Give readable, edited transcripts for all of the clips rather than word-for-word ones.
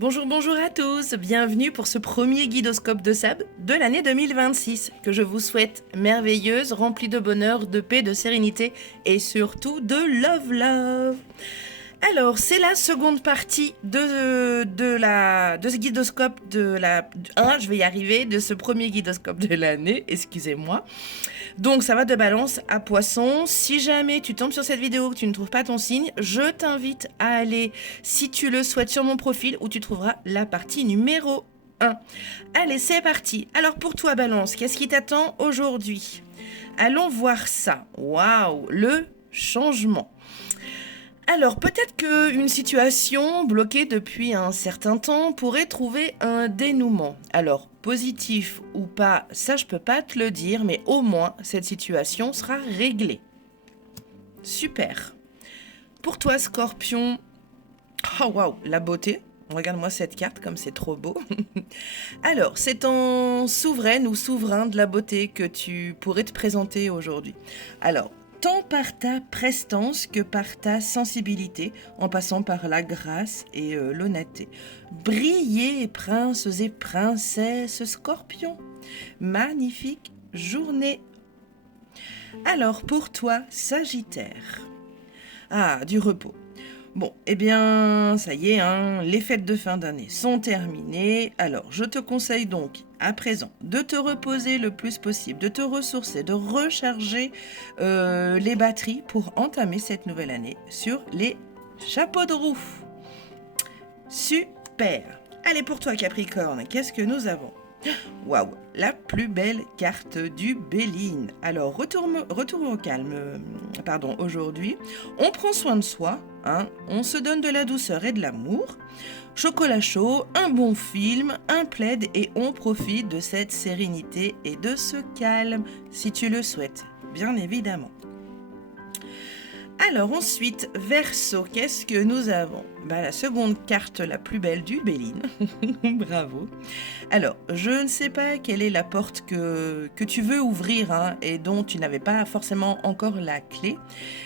Bonjour, bonjour à tous, bienvenue pour ce premier guidoscope de Sab de l'année 2026, que je vous souhaite merveilleuse, remplie de bonheur, de paix, de sérénité et surtout de love. Alors, c'est la seconde partie de ce guidoscope je vais y arriver, de ce premier guidoscope de l'année, excusez-moi. Donc, ça va de Balance à Poisson. Si jamais tu tombes sur cette vidéo que tu ne trouves pas ton signe, je t'invite à aller, si tu le souhaites, sur mon profil où tu trouveras la partie numéro 1. Allez, c'est parti. Alors, pour toi, Balance, qu'est-ce qui t'attend aujourd'hui? Allons voir ça. Waouh, le changement. Alors, peut-être qu'une situation bloquée depuis un certain temps pourrait trouver un dénouement. Alors, positif ou pas, ça je peux pas te le dire, mais au moins cette situation sera réglée. Super. Pour toi, Scorpion, oh waouh, la beauté. Regarde-moi cette carte, comme c'est trop beau. Alors, c'est en souveraine ou souverain de la beauté que tu pourrais te présenter aujourd'hui. Alors, tant par ta prestance que par ta sensibilité, en passant par la grâce et l'honnêteté. Brillez, princes et princesses Scorpion. Magnifique journée. Alors, pour toi, Sagittaire. Ah, du repos. Bon, eh bien, ça y est, hein, les fêtes de fin d'année sont terminées. Alors, je te conseille donc, à présent, de te reposer le plus possible, de te ressourcer, de recharger les batteries pour entamer cette nouvelle année sur les chapeaux de roue. Super. Allez, pour toi, Capricorne, qu'est-ce que nous avons? Waouh, la plus belle carte du Béline. Alors, retour au calme, aujourd'hui. On prend soin de soi, hein, on se donne de la douceur et de l'amour. Chocolat chaud, un bon film, un plaid et on profite de cette sérénité et de ce calme, si tu le souhaites, bien évidemment. Alors ensuite, Verseau, qu'est-ce que nous avons? La seconde carte la plus belle du Béline. Bravo. Alors, je ne sais pas quelle est la porte que tu veux ouvrir, hein, et dont tu n'avais pas forcément encore la clé,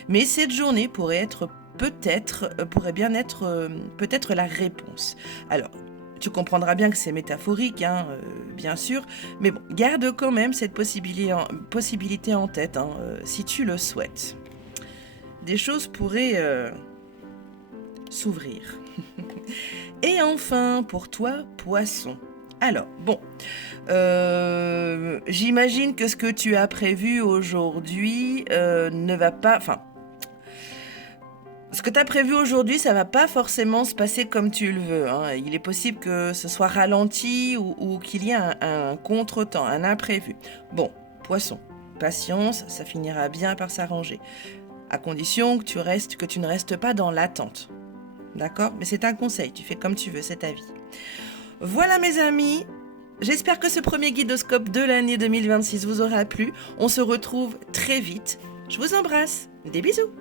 mais cette journée pourrait bien être peut-être la réponse. Alors, tu comprendras bien que c'est métaphorique, hein, bien sûr, mais bon, garde quand même cette possibilité en tête, hein, si tu le souhaites. Des choses pourraient s'ouvrir. Et enfin, pour toi, Poisson. Alors, bon, j'imagine que ce que tu as prévu aujourd'hui ne va pas... Enfin, ce que tu as prévu aujourd'hui, ça va pas forcément se passer comme tu le veux, hein. Il est possible que ce soit ralenti ou qu'il y ait un contretemps, un imprévu. Bon, Poisson, patience, ça finira bien par s'arranger. À condition que tu ne restes pas dans l'attente. D'accord? Mais c'est un conseil, tu fais comme tu veux, c'est ta vie. Voilà mes amis, j'espère que ce premier guidoscope de l'année 2026 vous aura plu. On se retrouve très vite. Je vous embrasse, des bisous.